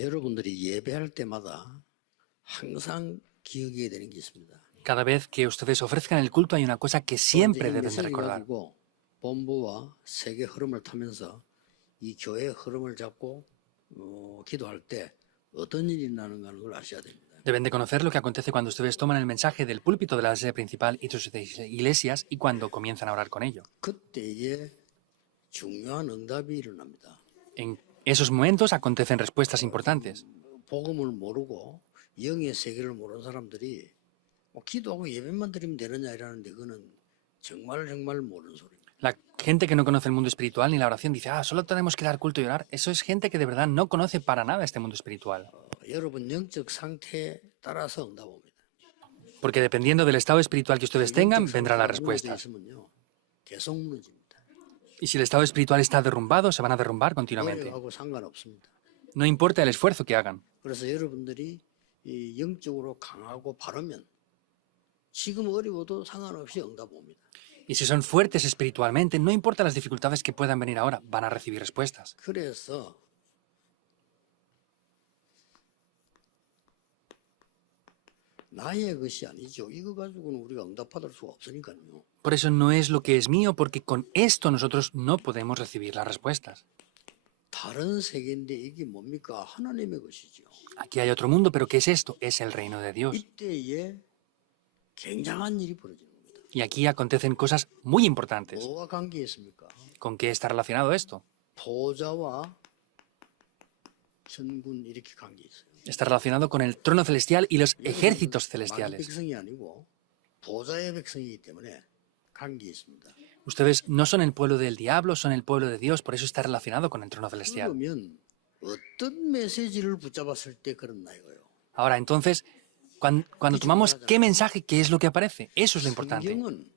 여러분들이 예배할 때마다 항상 기억해야 되는 게 있습니다. Cada vez que ustedes ofrezcan el culto hay una cosa que siempre deben de recordar. 가지고 본부와 세계 흐름을 타면서 이 교회의 흐름을 잡고 기도할 때 어떤 일이 나는가 하는 걸 아셔야 됩니다. Deben de conocer lo que acontece cuando ustedes toman el mensaje del púlpito de la sede principal y sus iglesias y cuando comienzan a orar con ello. 그때에 중요한 응답이 일어납니다. En esos momentos acontecen respuestas importantes. 복음을 모르고 영의 세계를 모르는 사람들이 기도하고 예배만 드리면 되느냐 이러는데 그거는 정말 모르는 소리입니다. La gente que no conoce el mundo espiritual ni la oración dice, solo tenemos que dar culto y orar. Eso es gente que de verdad no conoce para nada este mundo espiritual. 여러분 영적 상태에 따라서 응답 옵니다. Porque dependiendo del estado espiritual que ustedes tengan, vendrán las respuestas. 계속 무너집니다. Y si el estado espiritual está derrumbado, se van a derrumbar continuamente. 노력하고 상관없습니다. No importa el esfuerzo que hagan. 그래서 여러분들이 이 영적으로 강하고 바르면 지금 어려워도 상관없이 응답 옵니다. Y si son fuertes espiritualmente, no importa las dificultades que puedan venir ahora, van a recibir respuestas. 그래서 나의 것이 아니죠. 이거 가지고는 우리가 응답받을 수가 없으니까요. Por eso no es lo que es mío, porque con esto nosotros no podemos recibir las respuestas. 다른 세계인데 이게 뭡니까? 하나님의 것이죠. Aquí hay otro mundo, pero ¿qué es esto? Es el reino de Dios. 이때에 굉장한 일이 벌어지는 겁니다. Y aquí acontecen cosas muy importantes. 뭐와 관계 있습니까? ¿Con qué está relacionado esto? 보좌와 전군 이렇게 관계 있어요. Está relacionado con el trono celestial y los ejércitos 많은 celestiales. 백성이 아니고 보좌의 백성이기 때문에 관계 있습니다. Ustedes no son el pueblo del diablo, son el pueblo de Dios, por eso está relacionado con el trono celestial. 그러면 어떤 메시지를 붙잡았을 때 그렇나 이거요. Ahora, entonces, cuando tomamos qué mensaje, ¿qué es lo que aparece? Eso es lo importante. 성경은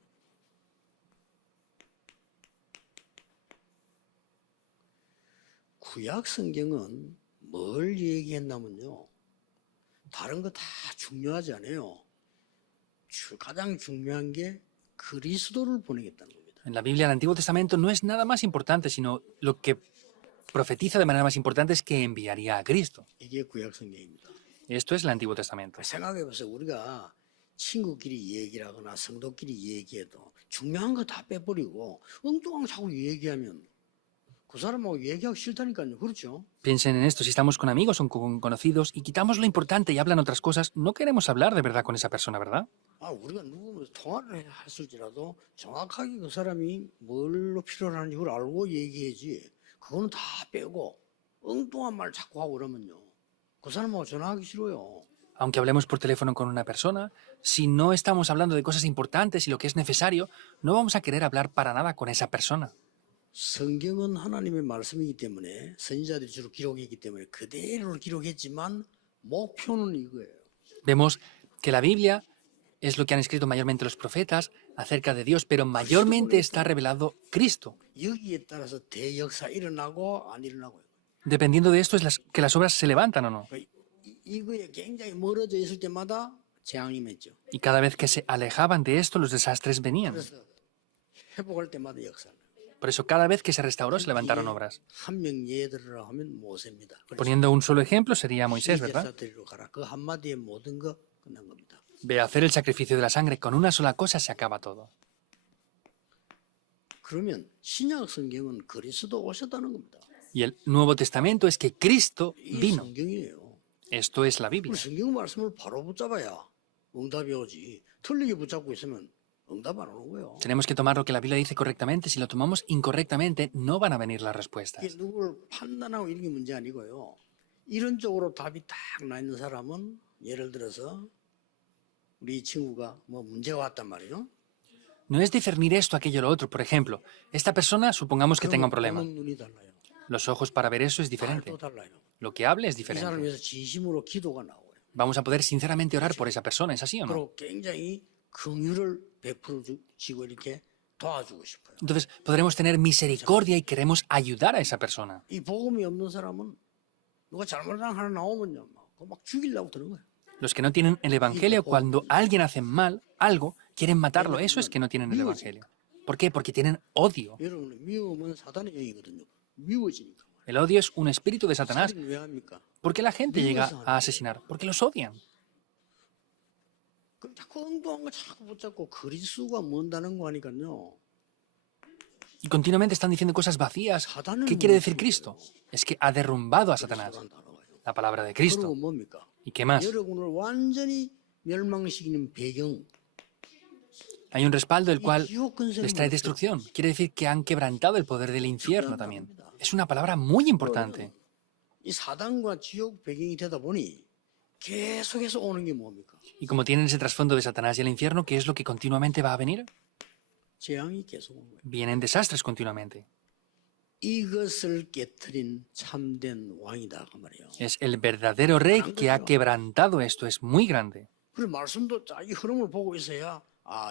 구약 성경은 뭘 얘기했냐면요. 다른 거 다 중요하지 않아요. 가장 중요한 게 그리스도를 보내겠다는 겁니다. En la Biblia, el Antiguo Testamento no es nada más importante, sino lo que profetiza de manera más importante es que enviaría a Cristo. 이게 구약 성경입니다. Esto es el Antiguo Testamento. 생각해 보세요. 우리가 친구끼리 얘기를 하거나 성도끼리 얘기해도 중요한 거 다 빼버리고 엉뚱한 거 자꾸 얘기하면 그 사람하고 얘기하기 싫다니까요. 그렇죠? Piensen en esto, si estamos con amigos o con conocidos y quitamos lo importante y hablan otras cosas, no queremos hablar de verdad con esa persona, ¿verdad? 우리가 누구면 통화를 했을지라도 정확하게 그 사람이 뭘로 필요하는지 그걸 알고 얘기해야지. 그거는 다 빼고 엉뚱한 말 자꾸 하고 그러면요. 그 사람하고 전화하기 싫어요. Aunque hablemos por teléfono con una persona, si no estamos hablando de cosas importantes y lo que es necesario, no vamos a querer hablar para nada con esa persona. 성경은 하나님의 말씀이기 때문에 선지자들이 주로 기록했기 때문에 그대로 기록했지만 목표는 이거예요. Vemos que la Biblia es lo que han escrito mayormente los profetas acerca de Dios, pero mayormente está revelado Cristo. 여기에 따라서 대역사 일어나고 안 일어나고요. Dependiendo de esto es que las obras se levantan o no. 이거에 굉장히 멀어져 있을 때마다 재앙이 맺죠. Y cada vez que se alejaban de esto, los desastres venían. 그래서 회복할 때마다 역사를. Por eso cada vez que se restauró se levantaron obras. 한명 예들으라 하면 모세입니다. Poniendo un solo ejemplo sería Moisés, ¿verdad? 제사드리러 가라. 그 한마디에 모든 거 끝난 겁니다. Ve a hacer el sacrificio de la sangre. Con una sola cosa se acaba todo. 그러면 신약 성경은 그리스도 오셨다는 겁니다. Y el Nuevo Testamento es que Cristo 이 vino. 성경이에요. Esto es la 우리 Biblia. 성경 말씀을 바로 붙잡아야 응답이 오지. 틀리게 붙잡고 있으면 응답 안 오는 거예요. Tenemos que tomar lo que la Biblia dice correctamente. Si lo tomamos incorrectamente, no van a venir las respuestas. 이게 누구를 판단하고 이런 게 문제 아니고요. 이런 쪽으로 답이 딱 나 있는 사람은 예를 들어서 우리 친구가 뭐 문제가 왔단 말이에요. No es discernir esto, aquello, lo otro. Por ejemplo, esta persona, supongamos que tenga un problema. 보는 눈이 달라요. Los ojos para ver eso es diferente. 말도 달라요. Lo que hable es 이 사람을 diferente. 위해서 진심으로 기도가 나와요. Vamos a poder sinceramente orar por esa persona, ¿es así o no? 그리고 굉장히 긍휼을 베풀어 주고 이렇게 도와주고 싶어요. Entonces podremos tener misericordia y queremos ayudar a esa persona. 이 복음이 없는 사람은 누가 잘못한 하나 나오면요, 막 죽이려고 드는 거예요. Los que no tienen el Evangelio, cuando alguien hace mal, algo, quieren matarlo. Eso es que no tienen el Evangelio. ¿Por qué? Porque tienen odio. 여러분 미움은 사단의 영이거든요. 미워지니까. El odio es un espíritu de Satanás. 살인 왜 합니까? ¿Por qué la gente llega a asesinar? Porque los odian. 그럼 자꾸 엉뚱한 거 자꾸 붙잡고 그리스도가 뭔다는 거 하니까요. Y continuamente están diciendo cosas vacías. 사단은 ¿Qué quiere decir 무엇이에요? Cristo? Es que ha derrumbado a Satanás. 사단 단어가요. La palabra de 그리고 Cristo. 뭡니까? ¿Y qué más? 여러분을 완전히 멸망시키는 배경. Hay un respaldo el 이 cual 지옥 근세는 les trae 뭐죠? destrucción. Quiere decir que han quebrantado el poder del infierno también. Es una palabra muy importante. 이 사단과 지옥 배경이 되다 보니 계속해서 오는 게 뭡니까? Y como tienen ese trasfondo de Satanás y el infierno, ¿qué es lo que continuamente va a venir? 재앙이 계속 오는 거예요. Vienen desastres continuamente. 이것을 깨트린 참된 왕이다 그 말이에요. Es el verdadero rey que ha quebrantado esto. Es muy grande. 그리고 말씀도 이 흐름을 보고 있어야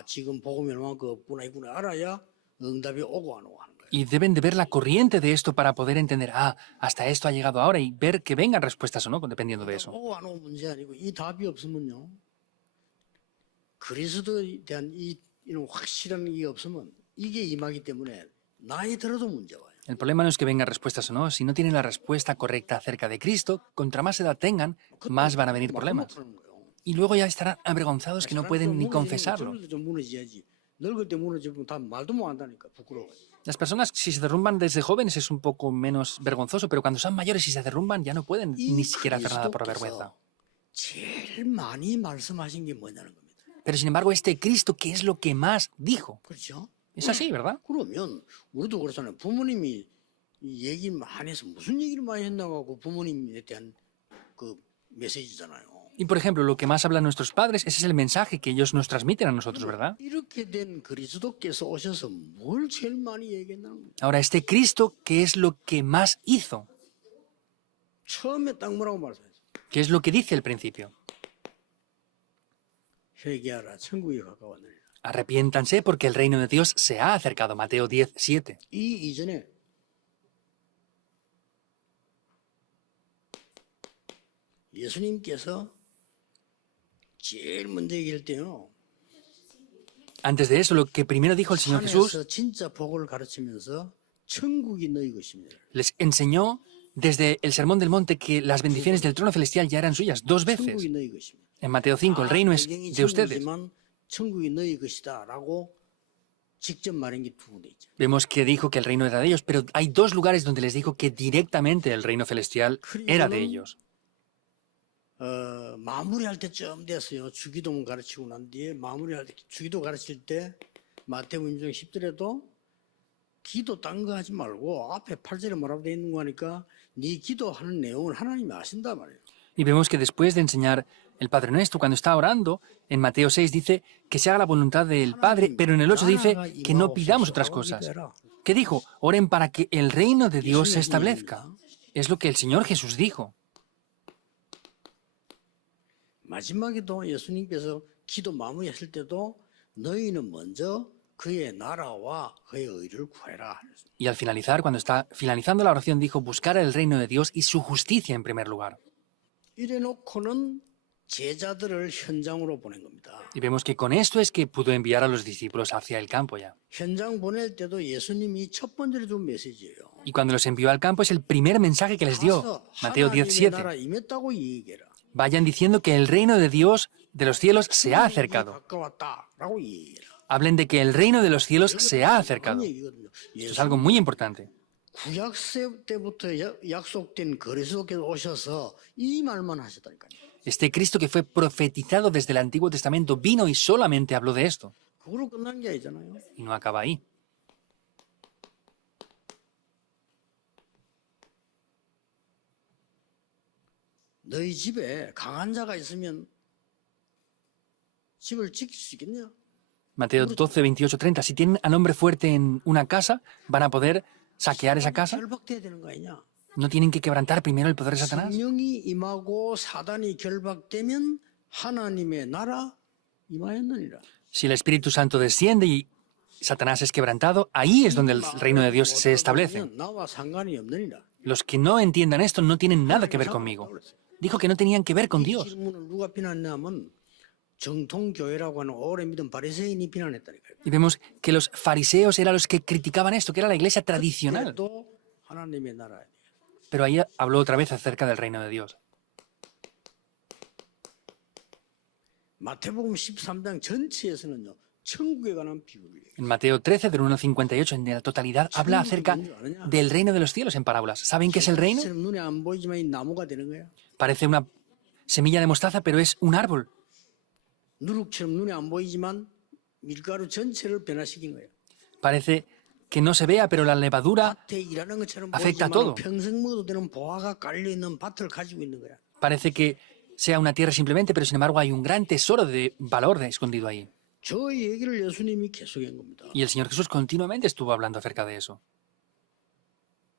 지금 복음이 얼마나 없구나 알아야 응답이 오고 안 오고 하는 거예요. Y deben de ver la corriente de esto para poder entender, hasta esto ha llegado ahora y ver que vengan respuestas o no, dependiendo de eso. 오고 안 오고 문제 아니고 이 답이 없으면요. 그리스도에 대한 이런 확실한 게 없으면 이게 임하기 때문에 나이 들어도 문제 와요. El problema no es que vengan respuestas o no. Si no tienen la respuesta correcta acerca de Cristo, contra más edad tengan, más van a venir problemas. Y luego ya estarán avergonzados que no pueden ni confesarlo. 좀 무너져야지. 늙을 때 무너지면 다 말도 못 한다니까 부끄러워. Las personas, si se derrumban desde jóvenes, es un poco menos vergonzoso, pero cuando son mayores y se derrumban, ya no pueden ni siquiera hacer nada por vergüenza. 제일 많이 말씀하신 게 뭐냐는 겁니다. Pero sin embargo, este Cristo, ¿qué es lo que más dijo? 그렇죠? Es así, ¿verdad? 그러면 우리도 그렇잖아요. 부모님이 이 얘기 많이 해서 무슨 얘기를 많이 했나고 부모님에 대한 그 메시지잖아요. Y por ejemplo, lo que más hablan nuestros padres, ese es el mensaje que ellos nos transmiten a nosotros, ¿verdad? 이렇게 된 그리스도께서 오셔서 뭘 제일 많이 얘기했나는 거예요. Ahora, este Cristo, ¿qué es lo que más hizo? 처음에 딱 뭐라고 말씀했어요? ¿Qué es lo que dice al principio? 회개하라, 천국이 가까웠느니라. Arrepiéntanse porque el reino de Dios se ha acercado. Mateo 10:7. 이 이전에 예수님께서 제일 먼저 얘기할 때요. Antes de eso, lo que primero dijo el Señor Jesús, 산에서 진짜 복을 가르치면서 천국이 너희 것입니다. les enseñó desde el Sermón del Monte que las bendiciones del trono celestial ya eran suyas 2 veces. 천국이 너희 것입니다. En Mateo 5, el reino es 배경이 de ustedes. 천국이지만 천국이 너희 것이다라고 직접 말한 게 두 군데 있죠. Vemos que dijo que el reino era de ellos, pero hay 2 lugares donde les dijo que directamente el reino celestial era de ellos. 마무리할 때쯤 됐어요. 주기도문 가르치고 난 뒤에 마무리할 때 주기도 가르칠 때 마태복음 10절에도 기도 딴 거 하지 말고 앞에 8절에 뭐라고 돼 있는 거 하니까 네 기도하는 내용을 하나님이 아신단 말이에요. Y vemos que después de enseñar el Padre Nuestro, cuando está orando, en Mateo 6 dice que se haga la voluntad del Padre, pero en el 8 dice que no pidamos otras cosas. ¿Qué dijo? Oren para que el reino de Dios se establezca. Es lo que el Señor Jesús dijo. 마지막에도 예수님께서 기도 마무리했을 때도 너희는 먼저 그의 나라와 그의 의를 구해라. Y al finalizar, cuando está finalizando la oración, dijo buscar el reino de Dios y su justicia en primer lugar. 이래놓고는 제자들을 현장으로 보낸 겁니다. Y vemos que con esto es que pudo enviar a los discípulos hacia el campo ya. 현장 보낼 때도 예수님이 첫 번째로 준 메시지예요. Y cuando los envió al campo es el primer mensaje que les dio. 가서 Mateo 하나님의 10:7. 나라 임했다고 얘기해라. Vayan diciendo que el reino de Dios, de los cielos, se ha acercado. 가까웠다라고 얘기해라. Hablen de que el reino de los cielos se ha acercado. 그런 얘기거든요. Esto es algo muy importante. 구약 때부터 약속된 그리스도께서 오셔서 이 말만 하셨다니까요. Este Cristo que fue profetizado desde el Antiguo Testamento vino y solamente habló de esto. 그걸로 끝난 게 아니잖아요. Y no acaba ahí. 너희 집에 강한 자가 있으면 집을 지킬 수 있겠냐? Mateo 12, 28, 30. Si tienen al hombre fuerte en una casa, ¿van a poder saquear esa casa? 결박돼야 되는 거 아니냐? ¿No tienen que quebrantar primero el poder de Satanás? 성령이 임하고 사단이 결박되면 하나님의 나라 임하였느니라. Si el Espíritu Santo desciende y Satanás es quebrantado, ahí es donde el reino de Dios se establece. 나와 상관이 없느니라. Los que no entiendan esto no tienen nada que ver conmigo. Dijo que no tenían que ver con 이 Dios. 질문을 누가 비난했냐면 정통 교회라고 하는 오래 믿은 바리새인이 비난했다니까요. Y vemos que los fariseos eran los que criticaban esto, que era la iglesia tradicional. 또 하나님의 나라에 Pero ahí habló otra vez acerca del reino de Dios. 마태복음 13장 전체에서는요. 천국에 관한 비유를 얘기해요. En Mateo 13, del 1 al 58, en la totalidad, habla acerca del reino de los cielos en parábolas. ¿Saben qué es el reino? 처럼 눈에 안 보이지만 이 나무가 되는 거야. Parece una semilla de mostaza, pero es un árbol. 누룩처럼 눈에 안 보이지만 밀가루 전체를 변화시킨 거예요. Parece que no se vea, pero la levadura 밭에 일하는 것처럼 afecta a 보이지만 todo. 평생 먹어도 되는 보화가 깔려 있는 밭을 가지고 있는 거야. parece que sea una tierra simplemente, pero sin embargo hay un gran tesoro de valor escondido ahí. 저 얘기를 예수님이 계속한 겁니다. Y el Señor Jesús continuamente estuvo hablando acerca de eso.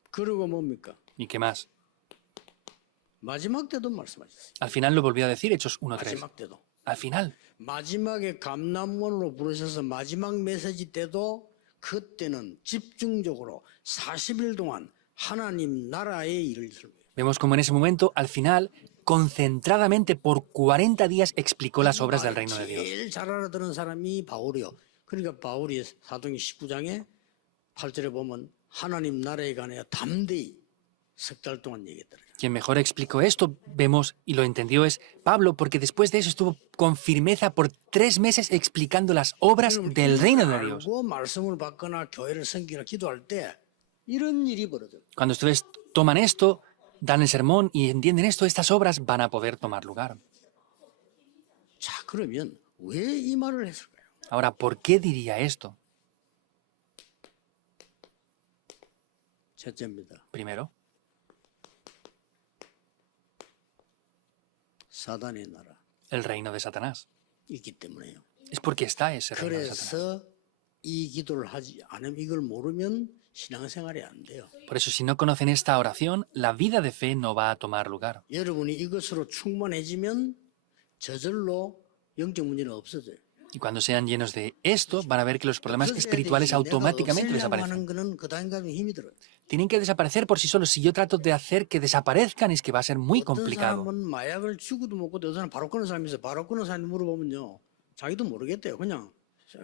그리고 뭡니까? ¿Y qué más? 마지막 때도 말씀하셨어요. Al final lo volvió a decir, Hechos 1:3. 마지막 때도. Al final. 마지막에 감람원으로 부르셔서 마지막 메시지 때도 그때는 집중적으로 40일 동안 하나님 나라의 일을 설명해요. Vemos como en ese momento, al final, concentradamente por 40 días explicó las obras del reino de Dios. 제일 잘 알아듣는 사람이 바울이요. 그러니까 바울이 사도행 19장에 8절에 보면 하나님 나라에 관하여 담대히 석 달 동안 얘기했더래요. Quien mejor explicó esto, vemos y lo entendió, es Pablo, porque después de eso estuvo con firmeza por 3 meses explicando las obras del reino de Dios. 알고 말씀을 받거나 교회를 섬기거나 기도할 때 이런 일이 벌어져요. Cuando ustedes toman esto, dan el sermón y entienden esto, estas obras van a poder tomar lugar. 자, 그러면 왜 이 말을 했을까요? Ahora, ¿por qué diría esto? 첫째입니다. Primero, 사단의 나라 el reino de Satanás. 있기 때문에요. Es porque está ese reino de Satanás. 그래서 이 기도를 하지 않으면 이걸 모르면 신앙생활이 안 돼요. Por eso, si no conocen esta oración, la vida de fe no va a tomar lugar. 여러분이 이것으로 충만해지면 저절로 영적 문제는 없어져요. Y cuando sean llenos de esto, van a ver que los problemas espirituales automáticamente desaparecen. 하는 거는 그 단계가 힘이 들어요. Tienen que desaparecer por sí solos. Si yo trato de hacer que desaparezcan, es que va a ser muy 어떤 complicado. 사람은 마약을 죽어도 먹고 어떤 사람은 바로 끊는 사람이 있어요. 바로 끊는 사람 물어보면요. 자기도 모르겠대요. 그냥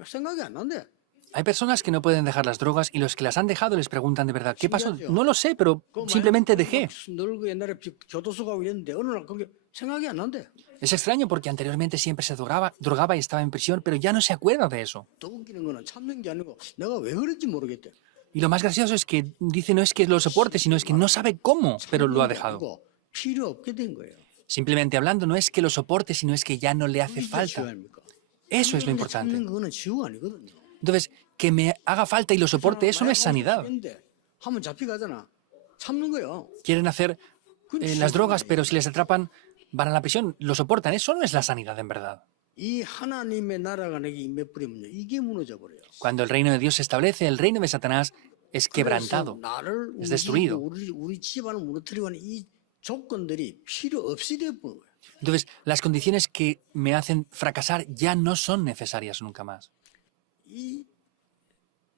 생각이 안 난대. Hay personas que no pueden dejar las drogas y los que las han dejado les preguntan de verdad, ¿qué pasó? No lo sé, pero simplemente dejé. 늙고 옛날에 교도소 가고 이랬는데 어느 날 그게 생각이 안 난대. Es extraño porque anteriormente siempre se drogaba y estaba en prisión, pero ya no se acuerda de eso. 더 웃기는 거는 참는 게 아니고 내가 왜 그런지 모르겠대. Y lo más gracioso es que dice no es que lo soporte, sino es que no sabe cómo, pero lo ha dejado. 필요 없게 된 거예요. Simplemente hablando, no es que lo soporte, sino es que ya no le hace 이게 falta. 중요합니까? Eso es lo importante. 참는 거는 지옥 아니거든요. Entonces, que me haga falta y lo soporte, eso no es sanidad. 하면 잡혀가잖아. 참는 거예요. Quieren hacer las drogas, pero si les atrapan, van a la prisión, lo soportan. Eso no es la sanidad en verdad. 이 하나님의 나라가 내게 임해버리면요. 이게 무너져 버려요. Cuando el reino de Dios se establece, el reino de Satanás es quebrantado, 나를 es destruido. 우리 집안을 무너뜨리고 하는 이 조건들이 필요 없이 되어버린 거예요. Entonces, las condiciones que me hacen fracasar ya no son necesarias nunca más. 이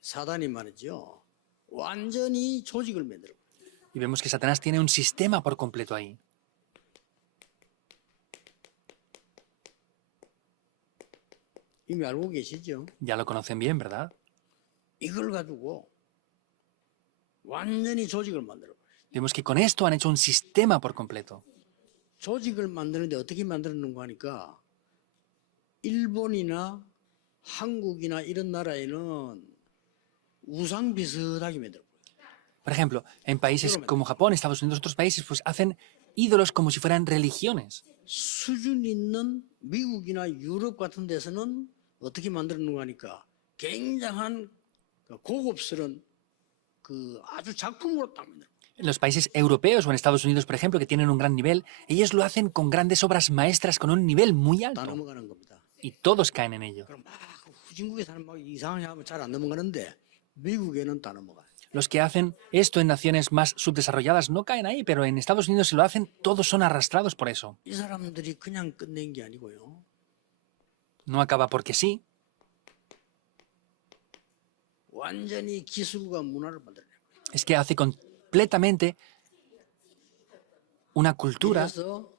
사단이 말이죠. 완전히 조직을 만들어. Y vemos que Satanás tiene un sistema por completo ahí. 이미 알고 계시죠? Ya lo conocen bien, ¿verdad? 이걸 가지고 완전히 조직을 만들어. Vemos que con esto han hecho un sistema por completo. 조직을 만드는데 어떻게 만들었는가 하니까 일본이나 한국이나 이런 나라에는 우상 비슷하게 만들어. Por ejemplo, en países como Japón, Estados Unidos, otros países, pues hacen ídolos como si fueran religiones. 수준 있는 미국이나 유럽 같은 데서는 어떻게 만들었는가 하니까 굉장한 고급스러운 그 아주 작품으로 딱 만들어. En los países europeos o en Estados Unidos, por ejemplo, que tienen un gran nivel, ellos lo hacen con grandes obras maestras con un nivel muy 다 alto. 넘어가는 겁니다. Y todos caen en ello. 그럼 막 후진국에서는 막 이상하게 하면 잘 안 넘어가는데 미국에는 다 넘어가요. Los que hacen esto en naciones más subdesarrolladas no caen ahí, pero en Estados Unidos si lo hacen, todos son arrastrados por eso. 이 사람들이 그냥 끝낸 게 아니고요. No acaba porque sí, 완전히 기술과 문화를 만들어내요. es que hace completamente una cultura 그래서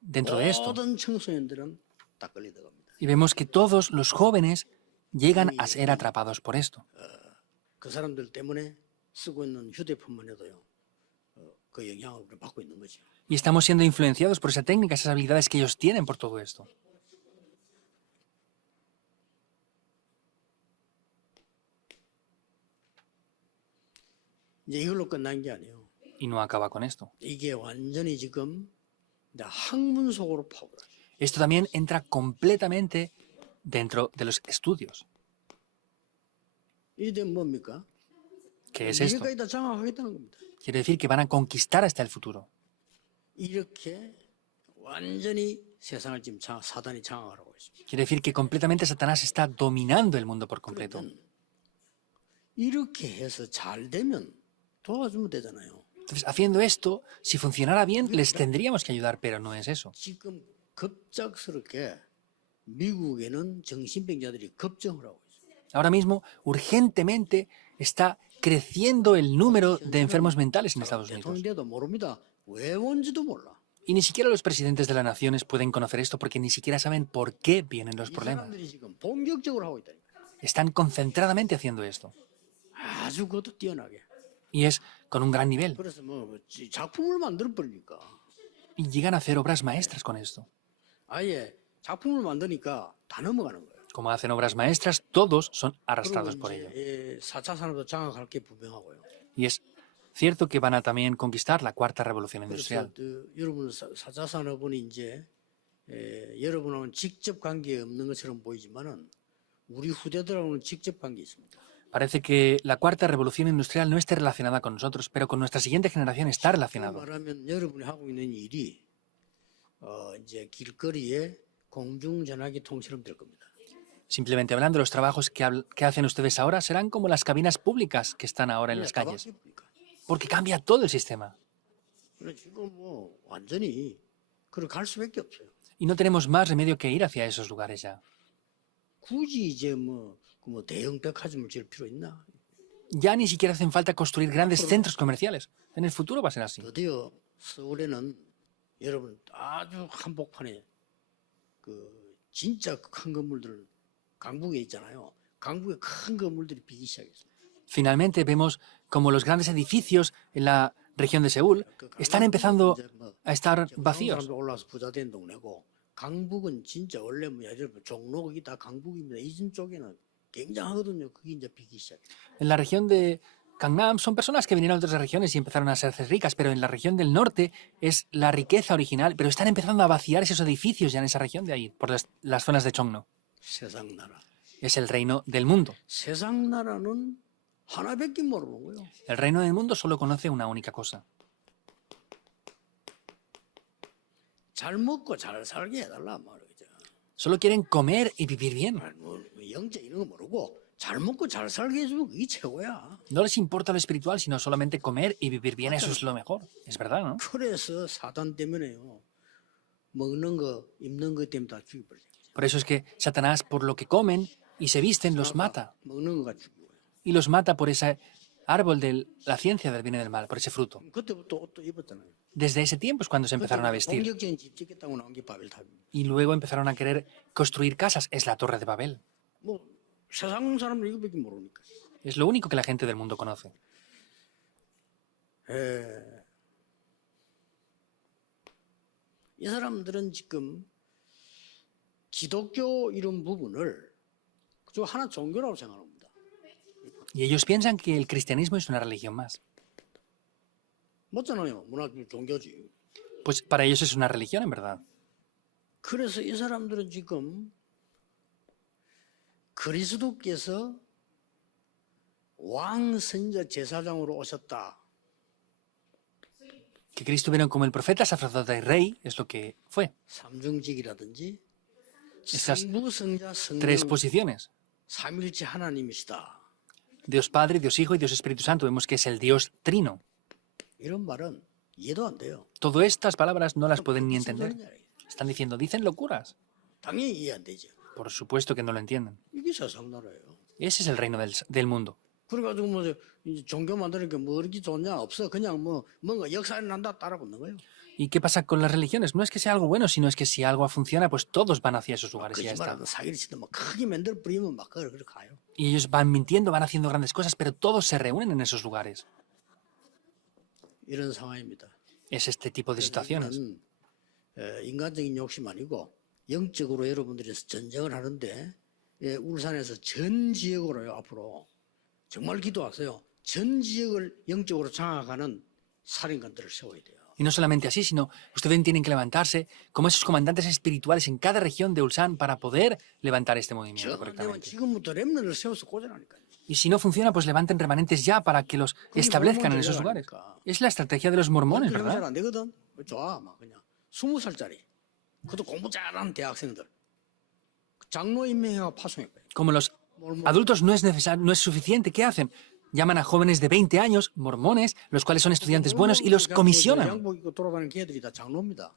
dentro de esto. 모든 청소년들은 다 끌려 들어갑니다. Y vemos que todos los jóvenes llegan a ser atrapados por esto. 그 사람들 때문에 쓰고 있는 휴대폰만 해도요. 그 영향을 우리가 받고 있는 거죠. Y estamos siendo influenciados por esa técnica, esas habilidades que ellos tienen por todo esto. 이제 이걸로 끝난 게 아니에요. Y no acaba con esto. 이게 완전히 지금 이제 학문 속으로 파고들어요. Esto también entra completamente dentro de los estudios. 이게 뭡니까? ¿Qué es esto? 미래까지 다 장악하겠다는 겁니다. Quiere decir que van a conquistar hasta el futuro. 이렇게 완전히 세상을 지금 사단이 장악을 하고 있습니다. Quiere decir que completamente Satanás está dominando el mundo por completo. 이렇게 해서 잘 되면 도와주면 되잖아요. Entonces, haciendo esto, si funcionara bien, les tendríamos que ayudar, pero no es eso. 지금 급작스럽게 미국에는 정신병자들이 급증을 하고 있어요. Ahora mismo, urgentemente, está creciendo el número de enfermos mentales en Estados Unidos. 대통령도 모릅니다. 왜 온지도 몰라. Y ni siquiera los presidentes de las naciones pueden conocer esto porque ni siquiera saben por qué vienen los 이 problemas. 사람들이 지금 본격적으로 하고 있다니까. Están concentradamente haciendo esto. 아주 그것도 뛰어나게. Y es con un gran nivel. 그래서 뭐 작품을 만들어 버리니까 Y llegan a hacer obras maestras con esto. 아예 작품을 만드니까 다 넘어가는 거예요. Como hacen obras maestras, todos son arrastrados por ello. 이제 4차 산업도 장악할 게 분명하고요. Y es cierto que van a también conquistar la cuarta revolución 그래서 industrial. 여러분 4차 산업은 이제 여러분하고는 직접 관계 없는 것처럼 보이지만은 우리 후대들하고는 직접 관계 있습니다. Parece que la cuarta revolución industrial no esté relacionada con nosotros, pero con nuestra siguiente generación está relacionado. 말하면 여러분이 하고 있는 일이 이제 길거리에 공중 전화기 통처럼 될 겁니다. Simplemente hablando, los trabajos que hacen ustedes ahora serán como las cabinas públicas que están ahora en las calles, porque cambia todo el sistema. 그래 지금 뭐 완전히 그렇게 갈 수밖에 없어요. Y no tenemos más remedio que ir hacia esos lugares ya. 굳이 이제 뭐 대형 백화점을 지을 필요 있나? Ya ni siquiera hacen falta construir grandes centros comerciales. En el futuro va a ser así. 드디어 서울에는 여러분 아주 한복판에 그 진짜 큰 건물들 강북에 있잖아요. 강북에 큰 건물들이 비기 시작했어요. Finalmente vemos como los grandes edificios en la región de Seúl están empezando a estar vacíos. 사람들 올라와서 부자 된 동네고 강북은 진짜 원래 뭐야 여러분 종로 거기 다 강북입니다. 이진 쪽에는 굉장하거든요. 그게 이제 비기 시작해요. En la región de Gangnam son personas que vinieron de otras regiones y empezaron a ser ricas, pero en la región del norte es la riqueza original, pero están empezando a vaciar esos edificios ya en esa región de ahí, por las zonas de Chongno. 세상 나라. Es el reino del mundo. 세상 나라는 하나밖에 모르는 거예요. El reino del mundo solo conoce una única cosa. 잘 먹고 잘 살게 해달라 말이죠. Solo quieren comer y vivir bien. 뭐 영적 이런 거 모르고 잘 먹고 잘 살게 해주면 그게 최고야. No les importa lo espiritual, sino solamente comer y vivir bien. Eso es lo mejor. Es verdad, ¿no? 그래서 사단 때문에요. 먹는 거, 입는 거 때문에 다 죽여버리죠. Por eso es que Satanás, por lo que comen y se visten, los mata. 먹는 거가 죽이고요. Y los mata por ese árbol de la ciencia del bien y del mal, por ese fruto. 그때부터 옷도 입었잖아요. Desde ese tiempo es cuando se empezaron a vestir. 공격적인 집 짓겠다고 나온 게 바벨탑입니다. Y luego empezaron a querer construir casas. Es la Torre de Babel. 뭐 세상 사람은 이거밖에 모르니까. Es lo único que la gente del mundo conoce. 이 사람들은 지금 기독교 이런 부분을 저 하나 종교라고 생각합니다. Y ellos piensan que el cristianismo es una religión más. 맞잖아요. 문화 종교지. Pues para ellos es una religión, en verdad. 그래서 이 사람들은 지금 그리스도께서 왕, 선자, 제사장으로 오셨다. Que Cristo vino como el profeta, sacerdote y rey, es lo que fue. 삼중직이라든지 Esas 성부, 성자, tres 성령 posiciones. 삼일체 하나님이시다. Dios Padre, Dios Hijo y Dios Espíritu Santo. Vemos que es el Dios trino. 이런 말은 이해도 안 돼요. Todas estas palabras no las pueden ni 무슨 entender. 소리냐. Están diciendo, dicen locuras. 당연히 이해 안 되죠. Por supuesto que no lo entienden. 이게 세상 나라예요. Ese es el reino del mundo. 그래가지고 뭐 이제 종교 만드니까 뭐 이렇게 좋냐 없어 그냥 뭐 뭔가 역사에 난다 따라 붙는 거예요. ¿Y qué pasa con las religiones? No es que sea algo bueno, sino es que si algo funciona, pues todos van hacia esos lugares y ya está. 거짓말하고 사기를 치든 뭐 크게 만들어 버리면 막 그렇게 가요. Y ellos van mintiendo, van haciendo grandes cosas, pero todos se reúnen en esos lugares. 이런 상황입니다. Es este tipo de 그래서 situaciones. 이거는 인간적인 욕심 아니고 영적으로 여러분들이 전쟁을 하는데 울산에서 전 지역으로요 앞으로 정말 기도하세요. 전 지역을 영적으로 장악하는 살인관들을 세워야 돼요. Y no solamente así, sino ustedes tienen que levantarse como esos comandantes espirituales en cada región de Ulsan para poder levantar este movimiento 저는 correctamente. 지금부터 렘넌을 세워서 꽂아라니까요. Y si no funciona, pues levanten remanentes ya para que los establezcan en esos lugares. Es la estrategia de los mormones, 잘안 ¿verdad? 되거든. 좋아, 막 그냥 20살짜리. 그것도 공부 잘하는 대학생들. 장로 임명해가 파송해. Como los adultos no es necesario, no es suficiente, ¿qué hacen? Llaman a jóvenes de 20 años, mormones, los cuales son estudiantes buenos, y los comisionan. 양복 입고 돌아다니는 걔들이 다 장로입니다.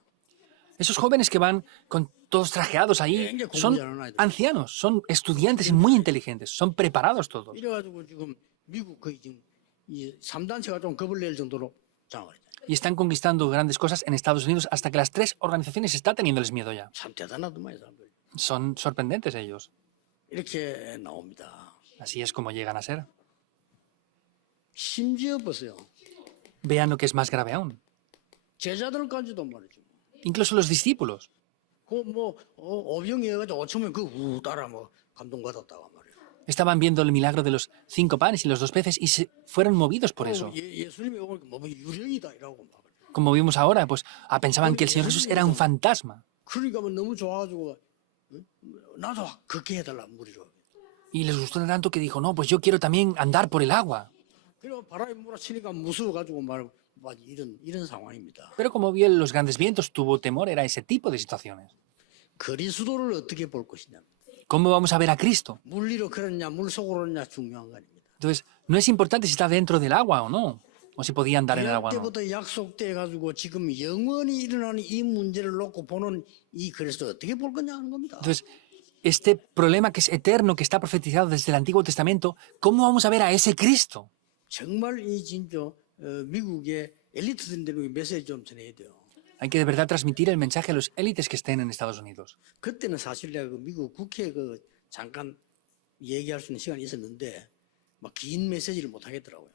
Esos jóvenes que van con todos trajeados ahí son ancianos, son estudiantes y muy inteligentes, son preparados todos. 이래가지고 지금 미국 거의 지금 이 3단체가 좀 겁을 낼 정도로 장을 했잖아요. Y están conquistando grandes cosas en Estados Unidos hasta que las 3 organizaciones están teniéndoles miedo ya. 참 대단하더만 이 사람들. Son sorprendentes ellos. 이렇게 나옵니다. Así es como llegan a ser. 심지어 보세요. Vean lo que es más grave aún. 제자들까지도 말이죠. Incluso los discípulos. 그뭐 오병이어가지고 5천명 그 따라 뭐 감동받았다고 말이에요. Estaban viendo el milagro de los 5 panes y los 2 peces y se fueron movidos por eso. 예수님이 오니까 뭐 유령이다 이라고 막. Como vimos ahora, pues pensaban que el Señor Jesús era un fantasma. 그러니까 뭐 너무 좋아가지고 나도 그렇게 해달라 무리로. Y les gustó tanto que dijo, no, pues yo quiero también andar por el agua. 그리고 바람이 몰아치니까 무서워가지고 말 이런 상황입니다. Pero como vio los grandes vientos, tuvo temor, era ese tipo de situaciones. 그리스도를 어떻게 볼 것이냐. ¿Cómo vamos a ver a Cristo? 물 위로 걸었냐 물 속으로 걸었냐 중요한 거 아닙니다. Entonces, no es importante si está dentro del agua o no, o si podía andar en el agua o no. 때부터 약속돼 가지고 지금 영원히 일어나는 이 문제를 놓고 보는 이 그리스도 어떻게 볼 거냐 하는 겁니다. Entonces, este problema que es eterno, que está profetizado desde el Antiguo Testamento, ¿cómo vamos a ver a ese Cristo? 정말 이 진짜 미국의 엘리트들한테 메시지 좀 전해야 돼요. Hay que de verdad transmitir el mensaje a los élites que estén en Estados Unidos. 그때는 사실 내가 그 미국 국회 그 잠깐 얘기할 수 있는 시간이 있었는데 막 긴 메시지를 못 하겠더라고요.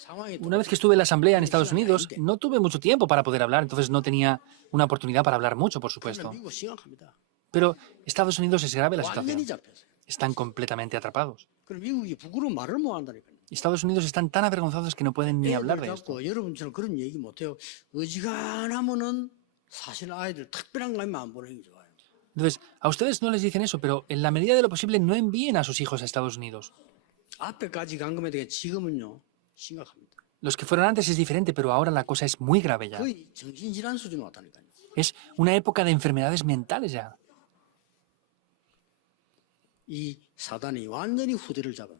상황이 Una vez que estuve en la asamblea en Estados Unidos, no tuve mucho tiempo para poder hablar, entonces no tenía una oportunidad para hablar mucho, por supuesto. 미국 심각합니다. Pero Estados Unidos es grave la 완전히 situación. 잡혔어요. Están completamente atrapados. 그럼 미국이 부끄러운 말을 못 한다니까요. Estados Unidos están tan avergonzados que no pueden ni hablar de esto. 자꾸 여러분처럼 그런 얘기 못 해요. 어지간하면은 사실 아이들 특별한 거 아니면 안 보내는 게 좋아요. Entonces, a ustedes no les dicen eso, pero en la medida de lo posible no envíen a sus hijos a Estados Unidos. 앞에까지 간 거면 되게 지금은요 심각합니다. Los que fueron antes es diferente, pero ahora la cosa es muy grave ya. 거의 정신질환 수준 왔다니까요. Es una época de enfermedades mentales ya. 이 사단이 완전히 후대를 잡아요.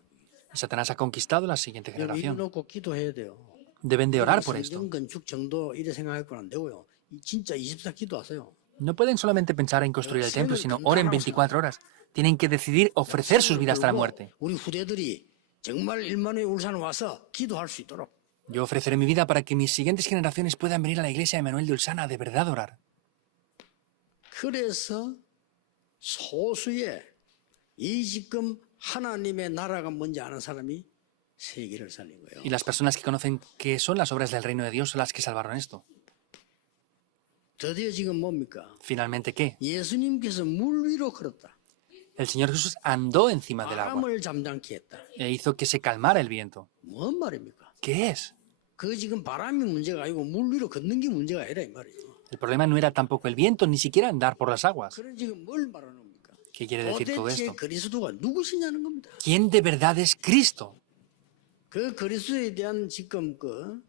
Satanás ha conquistado la siguiente 여기 generación. 놓고 기도해야 돼요. Deben de orar por esto. 성경 건축 정도 이래 생각해서는 안 되고요. 진짜 24 기도하세요. No pueden solamente pensar en construir el templo, sino oren 24 horas. Tienen que decidir ofrecer sus vidas hasta la muerte. 우리 후대들이 정말 1만회 울산 와서 기도할 수 있도록. Yo ofreceré mi vida para que mis siguientes generaciones puedan venir a la iglesia de Manuel de Ulsana a de verdad orar. 그래서 소수의 이 지금 하나님의 나라가 뭔지 아는 사람이 세계를 살린 거예요. Y las personas que conocen qué son las obras del reino de Dios son las que salvaron esto. 드디어 지금 뭡니까? Finalmente, ¿qué? 예수님께서 물 위로 걸었다. El Señor Jesús andó encima del agua 바람을 잠잠케 했다. e hizo que se calmara el viento. 뭔 말입니까? ¿Qué es? 그 지금 바람이 문제가 아니고 물 위로 걷는 게 문제가 아니라 이 말이에요. El problema no era tampoco el viento, ni siquiera andar por las aguas. 그런 지금 뭘 말하는 겁니까? ¿Qué quiere decir todo 도대체 esto? 그리스도가 누구시냐는 겁니다. ¿Quién de verdad es Cristo? 그 그리스도에 대한 지금 그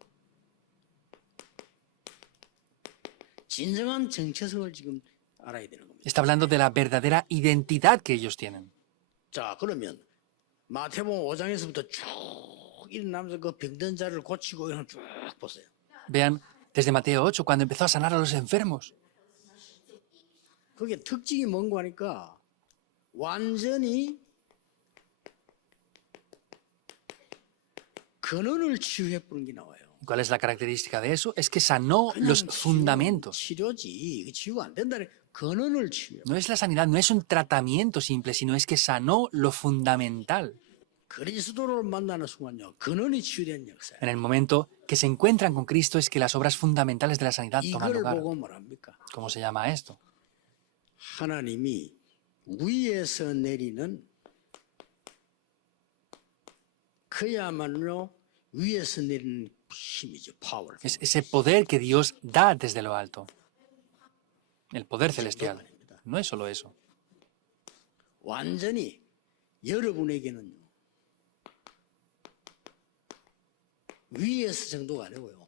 진정한 정체성을 지금 알아야 되는 겁니다. Está hablando de la verdadera identidad que ellos tienen. 자, 그러면 마태복음 5장에서부터 쭉 일어나면서 그 병든 자를 고치고 이런 쭉 보세요. Vean, desde Mateo 8, cuando empezó a sanar a los enfermos. 그게 특징이 뭔가 하니까 완전히 근원을 치유해 보는 게 나와요. ¿Cuál es la característica de eso? Es que sanó los fundamentos. 치료지. 이거 치유가 안 된다니. 근원을 치유해. No es la sanidad, no es un tratamiento simple, sino es que sanó lo fundamental. 그리스도를 만나는 순간요, 근원이 치유된 역사예요. En el momento que se encuentran con Cristo es que las obras fundamentales de la sanidad toman 이걸 lugar. 보고 뭐랍니까? ¿Cómo se llama esto? 하나님이 위에서 내리는 그야말로 위에서 내리는 힘이죠, 파워. Es ese poder que Dios da desde lo alto. El poder celestial. No es solo eso. 완전히 여러분에게는요, 위에서 정도가 아니고요,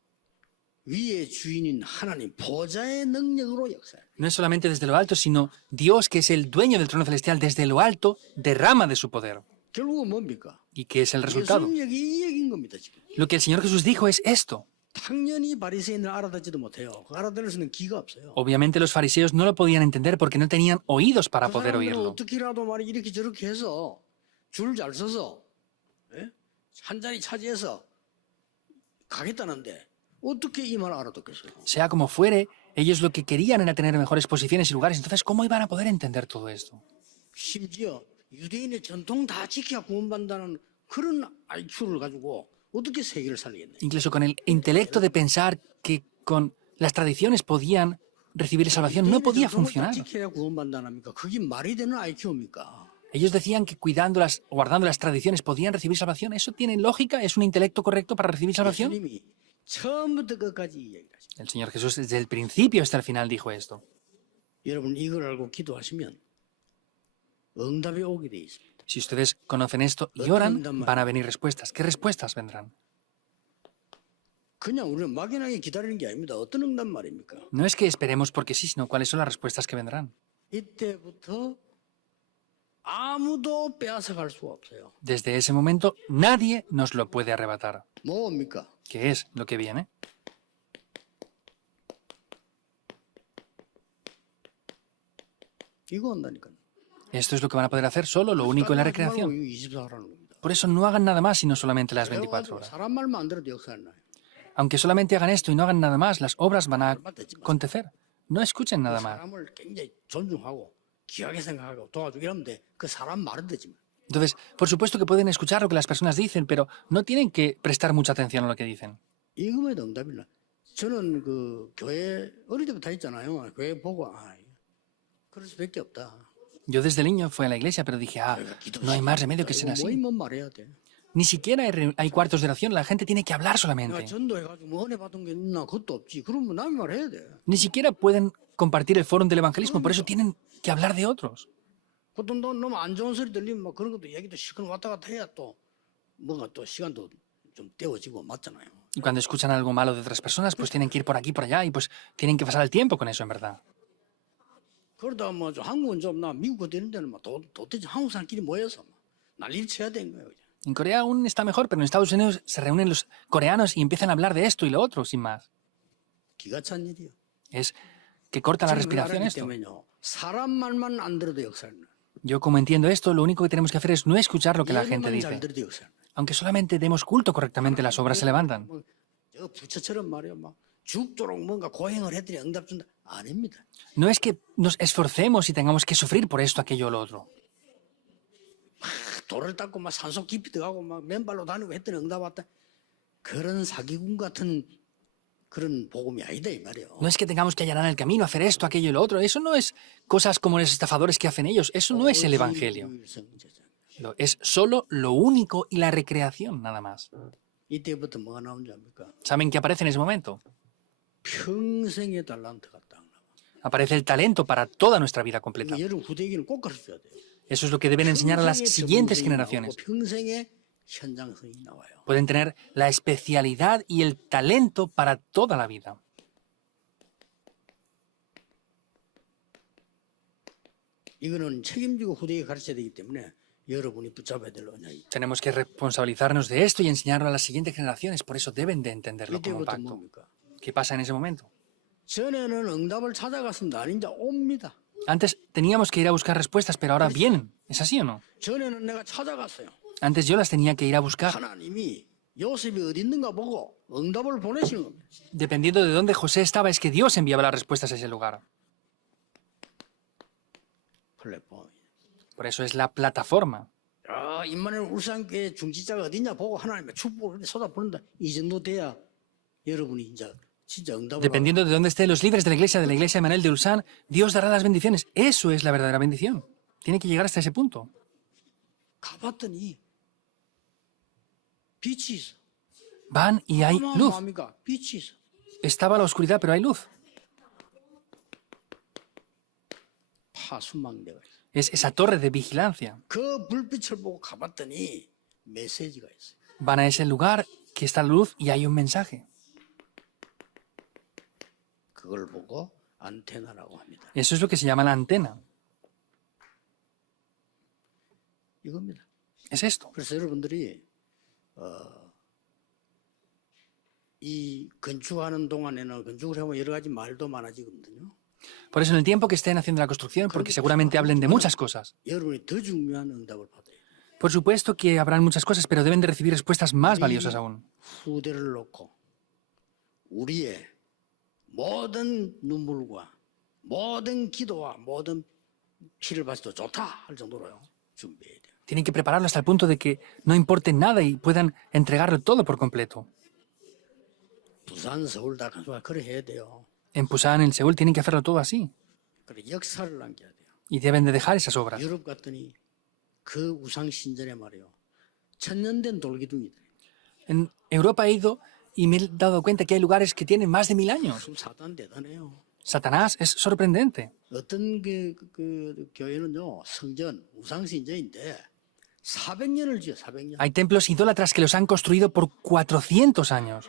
위의 주인인 하나님 보좌의 능력으로 역사해요. No es solamente desde lo alto, sino Dios, que es el dueño del trono celestial, desde lo alto, derrama de su poder. 결국은 뭡니까? ¿Y qué es el resultado? 예수님 얘기 이 얘기인 겁니다, 지금. Lo que el Señor Jesús dijo es esto. 당연히 바리새인을 알아듣지도 못해요. 알아들을 수 있는 귀가 없어요. Obviamente los fariseos no lo podían entender porque no tenían oídos para 그 poder 사람들은 oírlo. 어떻게라도 말이 이렇게 저렇게 해서 줄 잘 서서, 예? 한 자리 차지해서 가겠다는데 어떻게 이 말 알아듣겠어요? Sea como fuere, ellos lo que querían era tener mejores posiciones y lugares. Entonces, ¿cómo iban a poder entender todo esto? 심지어 유대인의 전통 다 지켜야 구원받는다는 그런 IQ를 가지고 어떻게 세계를 살리겠네? Incluso con el intelecto de pensar que con las tradiciones podían recibir salvación, no podía funcionar. 지켜야 구원받는다니까 그게 말이 되는 IQ입니까? Ellos decían que cuidándolas, guardando las tradiciones, podían recibir salvación. ¿Eso tiene lógica? ¿Es un intelecto correcto para recibir salvación? 예수님이 처음부터 끝까지 이 얘기를 하십니다. El Señor Jesús desde el principio hasta el final dijo esto. 여러분 이걸 알고 기도하시면 응답이 오게 돼 있습니다. Si ustedes conocen esto y oran, van a venir respuestas. ¿Qué respuestas vendrán? 그냥 우리는 막연하게 기다리는 게 아닙니다. 어떤 응답 말입니까? No es que esperemos porque sí, sino cuáles son las respuestas que vendrán. 이때부터 아무도 빼앗아갈 수가 없어요. Desde ese momento, nadie nos lo puede arrebatar. 뭡니까? ¿Qué es lo que viene? 이거 한다니까요. Esto es lo que van a poder hacer solo, lo único en la recreación. 24하라는 겁니다. Por eso no hagan nada más, sino solamente las 24 그래가지고 horas. 사람 말만 안 들어도 역사는 나요. Aunque solamente hagan esto y no hagan nada más, las obras van a acontecer. No escuchen nada más. 사람을 굉장히 존중하고 귀하게 생각하고 도와주고 이러면 돼. 그 사람 말은 되지만. Entonces, por supuesto que pueden escuchar lo que las personas dicen, pero no tienen que prestar mucha atención a lo que dicen. 이거에도 응답이나. 저는 그 교회 어릴 때부터 있잖아요. 교회 보고 그럴 수밖에 없다. Yo desde niño fui a la iglesia, pero dije, no hay más remedio que ser así. 뭐이면 말해야 돼. Ni siquiera hay cuartos de oración, la gente tiene que hablar 내가 solamente. 전도해가지고 뭐 은혜 받은 게 있나 그것도 없지. 그러면 남이 말해야 돼. Ni siquiera pueden compartir el foro del evangelismo, por eso tienen que hablar de otros. 보통 너무 안 좋은 소리 들리면 막 그런 것도 얘기도 시간 왔다 갔다 해야 또 뭔가 또 시간도 좀 때워지고 맞잖아요. Y cuando escuchan algo malo de otras personas, pues tienen que ir por aquí, por allá, y pues tienen que pasar el tiempo con eso, en verdad. 그러다 뭐 한국은 좀 나 미국 되는 데는 막 도대체 한국 사람끼리 모여서 막 난리를 쳐야 되는 거예요. 그냥. En Corea aún está mejor, pero en Estados Unidos se reúnen los coreanos y empiezan a hablar de esto y lo otro, sin más. 기가 찬 일이요. Es que corta la 지금 respiración 알았기 esto. 때문에요. 사람 말만 안 들어도 역사를 나. Yo como entiendo esto, lo único que tenemos que hacer es no escuchar lo que la gente 예배만 잘 dice. 들어도 역사를 나. Aunque solamente demos culto correctamente, las obras se levantan. 뭐, 저 부처처럼 말이야 막 죽도록 뭔가 고행을 했더니 응답 준다. 아닙니다. No es que nos esforcemos y tengamos que sufrir por esto, aquello o lo otro. 돌을 닦고 막 산속 깊이 들어가고 막 맨발로 다니고 했더니 응답 왔다. 그런 사기꾼 같은 그런 복음이 아니다 이 말이에요. No es que tengamos que allanar el camino, hacer esto, aquello y lo otro. Eso no es cosas como los estafadores que hacen ellos. Eso no es el Evangelio. Es solo lo único y la recreación, nada más. 이때부터 뭐가 나온 줄 압니까? ¿Saben qué aparece en ese momento? 평생의 달란트가 딱 나와. Aparece el talento para toda nuestra vida completa. 여러분 후대에게는 꼭 가르쳐야 돼요. Eso es lo que deben enseñar a las 평생의 siguientes 전문성이 generaciones. 나오고 평생의 현장성이 나와요. Pueden tener la especialidad y el talento para toda la vida. 이거는 책임지고 후대에 가르쳐야 되기 때문에 여러분이 붙잡아야 될 언약이. Tenemos que responsabilizarnos de esto y enseñarlo a las siguientes generaciones. Por eso deben de entenderlo como 이때부터 pacto. 뭡니까? ¿Qué pasa en ese momento? 전에는 응답을 찾아갔습니다. 아니 이제 옵니다. Antes teníamos que ir a buscar respuestas, pero ahora vienen. ¿Es así o no? 전에는 내가 찾아갔어요. Antes yo las tenía que ir a buscar. 하나님이 요셉이 어디 있는가 보고 응답을 보내시는 겁니다. Dependiendo de dónde José estaba, es que Dios enviaba las respuestas a ese lugar. 플랫폼. Por eso es la plataforma. 야, 임마누엘 울산교회 중지자가 어디냐 보고 하나님의 축복을 쏟아부는다. 이 정도 돼야 여러분이 이제 진짜 응답을 Dependiendo de dónde estén los líderes de la iglesia de Manuel de Ulsan, Dios dará las bendiciones. Eso es la verdadera bendición. Tiene que llegar hasta ese punto. 가봤더니 빛이 있어. Van y hay luz. 어마어마합니까? 빛이 있어. Estaba la oscuridad, pero hay luz. 파수망대가 있어. Es esa torre de vigilancia. 그 불빛을 보고 가봤더니 메시지가 있어요. Van a ese lugar que está la luz y hay un mensaje. 그걸 보고 안테나라고 합니다. Eso es lo que se llama la antena. 이겁니다. Es esto. 그래서 여러분들이 이 건축하는 동안에는 건축을 하면 여러 가지 말도 많아지거든요. Por eso en el tiempo que estén haciendo la construcción, porque seguramente hablen de muchas cosas. 여러분이 더 중요한 응답을 받아요. Por supuesto que habrán muchas cosas, pero deben de recibir respuestas más valiosas aún. 후대를 놓고 우리의 모든 눈물과 모든 기도와 모든 피를 바쳐도 좋다 할 정도로요. 준비해야 돼요. Tienen que prepararlo hasta el punto de que no importe nada y puedan entregarlo todo por completo. 부산, 서울 다 그래 해야 돼요. En Busan, en Seúl, tienen que hacerlo todo así. 그래 역사를 남겨야 돼요. Y deben de dejar esas obras. 유럽 갔더니 그 우상 신전에 말이요. 천년된 돌기둥이들. En Europa he ido y me he dado cuenta que hay lugares que tienen más de 1000 años. 무슨 사단 대단해요. Satanás es sorprendente. 어떤 그 교회는요 성전 우상 신전인데 400년을 지어 400년. Hay templos idólatras que los han construido por 400 años.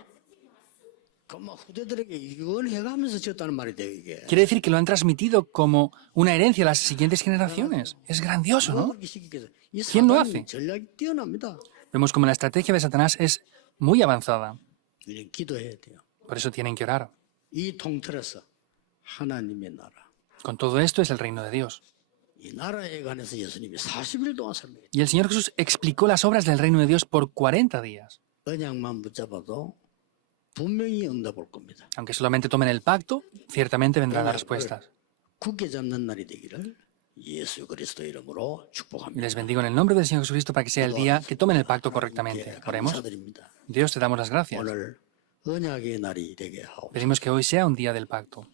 그뭐 후대들에게 유언해가면서 지었다는 말이 돼요 이게. Quiere decir que lo han transmitido como una herencia a las siguientes generaciones. Es grandioso, ¿no? 그렇게 시키겠어요. 이 ¿Quién lo 사단이 hace? 전략이 뛰어납니다. Vemos como la estrategia de Satanás es muy avanzada. 우리는 기도해야 돼요. Por eso tienen que orar. 이 통틀어서 하나님의 나라. Con todo esto es el reino de Dios. 이 나라에 관해서 예수님이 40일 동안 설명했어요. Y el Señor Jesús explicó las obras del reino de Dios por 40 días. 언약만 붙잡아도 분명히 응답 올 겁니다. Aunque solamente tomen el pacto, ciertamente vendrán las respuestas. 굳게 잡는 날이 되기를 예수 그리스도 이름으로 Y 축복합니다. les bendigo en el nombre del Señor Jesucristo para que sea el día que tomen el pacto correctamente. Oremos. 감사드립니다. Dios, te damos las gracias. 오늘 언약의 날이 되게 하옵소서. Pedimos que hoy sea un día del pacto.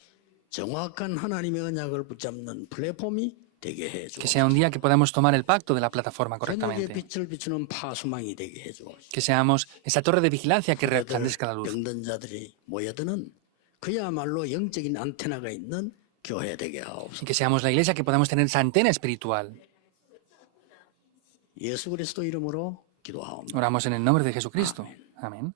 정확한 하나님의 언약을 붙잡는 플랫폼이 되게 해 Que 주옵소서. sea un día que podamos tomar el pacto de la plataforma 저녁에 correctamente. 빛을 비추는 파수망이 되게 해 주옵소서. Que seamos esa torre de vigilancia que resplandezca la luz. 병든 자들이 모여드는 그야말로 영적인 안테나가 있는 교회 되게 하옵소서. Y que seamos la iglesia que podamos tener esa antena espiritual. 예수 그리스도 이름으로 기도하옵나이다. Oramos en el nombre de Jesucristo. Amén.